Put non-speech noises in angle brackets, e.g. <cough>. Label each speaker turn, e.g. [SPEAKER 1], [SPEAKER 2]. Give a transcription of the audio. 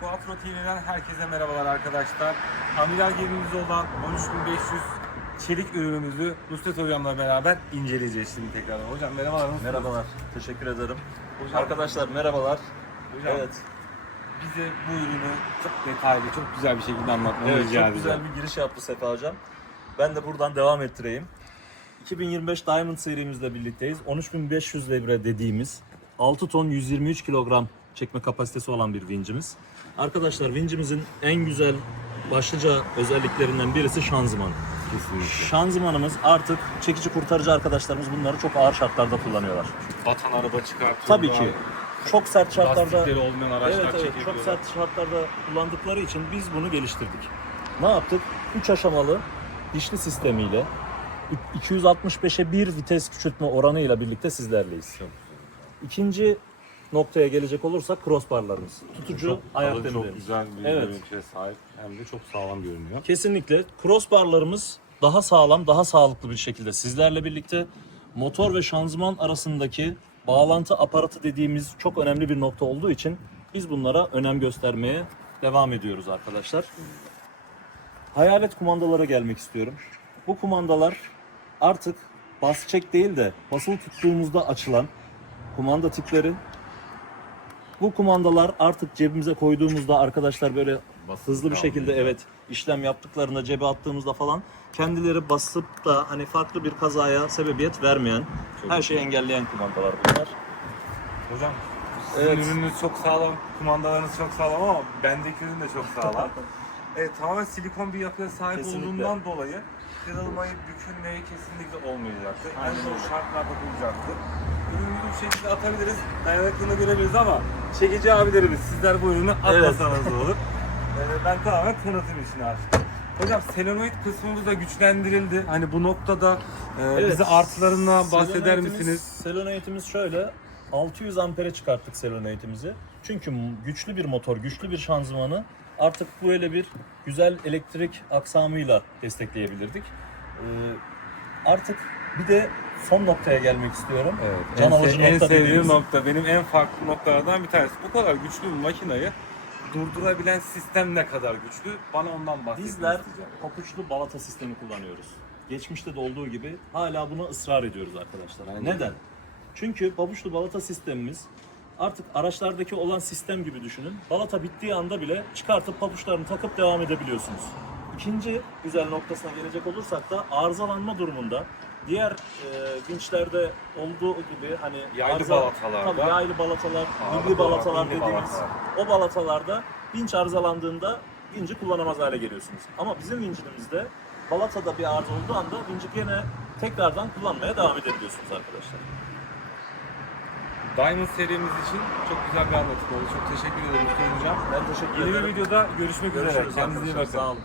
[SPEAKER 1] Quattro TV'den herkese merhabalar arkadaşlar. Amiral gemimiz olan 13500 çelik ürünümüzü Nusret Hocam'la beraber inceleyeceğiz şimdi tekrar. Hocam merhabalar. nasılsınız?
[SPEAKER 2] Merhabalar, teşekkür ederim.
[SPEAKER 1] Hocam,
[SPEAKER 2] Arkadaşlar merhabalar.
[SPEAKER 1] hocam
[SPEAKER 2] Evet,
[SPEAKER 1] bize bu ürünü çok detaylı, çok güzel bir şekilde anlatmanı
[SPEAKER 2] evet
[SPEAKER 1] rica
[SPEAKER 2] çok güzel bir giriş yaptı Sefa Hocam. Ben de buradan devam ettireyim. 2025 Diamond serimizle birlikteyiz. 13500 levre dediğimiz 6 ton 123 kilogram çekme kapasitesi olan bir vincimiz. Arkadaşlar vincimizin en güzel başlıca özelliklerinden birisi şanzıman.
[SPEAKER 1] Kesinlikle.
[SPEAKER 2] Şanzımanımız artık çekici kurtarıcı arkadaşlarımız bunları çok ağır şartlarda kullanıyorlar.
[SPEAKER 1] Batan araba çıkartıyorlar.
[SPEAKER 2] Tabii ki. Çok sert şartlarda
[SPEAKER 1] Lastikleri olmayan araçlar
[SPEAKER 2] Evet evet çok sert şartlarda kullandıkları için biz bunu geliştirdik. Ne yaptık? 3 aşamalı dişli sistemiyle 265'e 1 vites küçültme oranıyla birlikte sizlerleyiz. İkinci noktaya gelecek olursak crossbarlarımız. Tutucu
[SPEAKER 1] Çok
[SPEAKER 2] ayak
[SPEAKER 1] kalıcı. Çok güzel bir
[SPEAKER 2] Evet.
[SPEAKER 1] görüntüye sahip. Hem de çok sağlam görünüyor.
[SPEAKER 2] Kesinlikle crossbarlarımız daha sağlam, daha sağlıklı bir şekilde sizlerle birlikte motor ve şanzıman arasındaki bağlantı aparatı dediğimiz çok önemli bir nokta olduğu için biz bunlara önem göstermeye devam ediyoruz arkadaşlar. Hayalet kumandalara gelmek istiyorum. Bu kumandalar artık bas çek değil de basılı tuttuğumuzda açılan kumanda tipleri. Bu kumandalar artık cebimize koyduğumuzda arkadaşlar böyle hızlı bir şekilde evet işlem yaptıklarında cebe attığımızda falan kendileri basıp da hani farklı bir kazaya sebebiyet vermeyen, her şeyi engelleyen kumandalar bunlar.
[SPEAKER 1] Hocam sizin
[SPEAKER 2] Evet.
[SPEAKER 1] ürününüz çok sağlam, kumandalarınız çok sağlam ama bendeki ürün de çok sağlam. <laughs> evet tamamen silikon bir yapıya sahip
[SPEAKER 2] Kesinlikle.
[SPEAKER 1] olduğundan dolayı kırılmayı, bükülmeyi kesinlikle olmayacaktı. En zor şartlarda bulacaktı. Ürünümüzü bu şekilde atabiliriz, dayanıklılığını görebiliriz ama çekici abilerimiz sizler bu ürünü atmasanız da <laughs> olur. Ee, ben tamamen tanıtım için açtım. Hocam selenoid kısmımız da güçlendirildi. Hani bu noktada e,
[SPEAKER 2] Evet.
[SPEAKER 1] bize artılarından bahseder
[SPEAKER 2] Selenoidimiz-
[SPEAKER 1] misiniz?
[SPEAKER 2] Selenoidimiz şöyle 600 ampere çıkarttık selenoidimizi. Çünkü güçlü bir motor, güçlü bir şanzımanı artık böyle bir güzel elektrik aksamıyla destekleyebilirdik. Ee, artık bir de son noktaya gelmek istiyorum.
[SPEAKER 1] Evet,
[SPEAKER 2] Can
[SPEAKER 1] en,
[SPEAKER 2] alıcı
[SPEAKER 1] se- en
[SPEAKER 2] nokta
[SPEAKER 1] sevdiğim
[SPEAKER 2] dediğimiz.
[SPEAKER 1] nokta, benim en farklı noktalardan bir tanesi. Bu kadar güçlü bir makinayı durdurabilen sistem ne kadar güçlü? Bana ondan bahsedin
[SPEAKER 2] Bizler papuçlu balata sistemi kullanıyoruz. Geçmişte de olduğu gibi hala buna ısrar ediyoruz arkadaşlar.
[SPEAKER 1] Aynen.
[SPEAKER 2] Neden? Çünkü papuçlu balata sistemimiz artık araçlardaki olan sistem gibi düşünün. Balata bittiği anda bile çıkartıp papuçlarını takıp devam edebiliyorsunuz. İkinci güzel noktasına gelecek olursak da arızalanma durumunda diğer e, vinçlerde olduğu gibi hani
[SPEAKER 1] Yaylı balatalarda.
[SPEAKER 2] tabii yaylı balatalar,
[SPEAKER 1] Ağırlık
[SPEAKER 2] milli
[SPEAKER 1] olarak
[SPEAKER 2] balatalar
[SPEAKER 1] milli
[SPEAKER 2] dediğimiz
[SPEAKER 1] balatalar.
[SPEAKER 2] o balatalarda vinç arızalandığında vinci kullanamaz hale geliyorsunuz. Ama bizim vincimizde balatada bir arıza olduğu anda vinci gene tekrardan kullanmaya devam edebiliyorsunuz arkadaşlar.
[SPEAKER 1] Diamond serimiz için çok güzel bir anlatım oldu. Çok teşekkür ederim Hüseyin Hocam.
[SPEAKER 2] Ben teşekkür
[SPEAKER 1] Yeni bir
[SPEAKER 2] ederim.
[SPEAKER 1] videoda görüşmek üzere. Kendinize iyi
[SPEAKER 2] arkadaşlar.
[SPEAKER 1] bakın.
[SPEAKER 2] Sağ olun.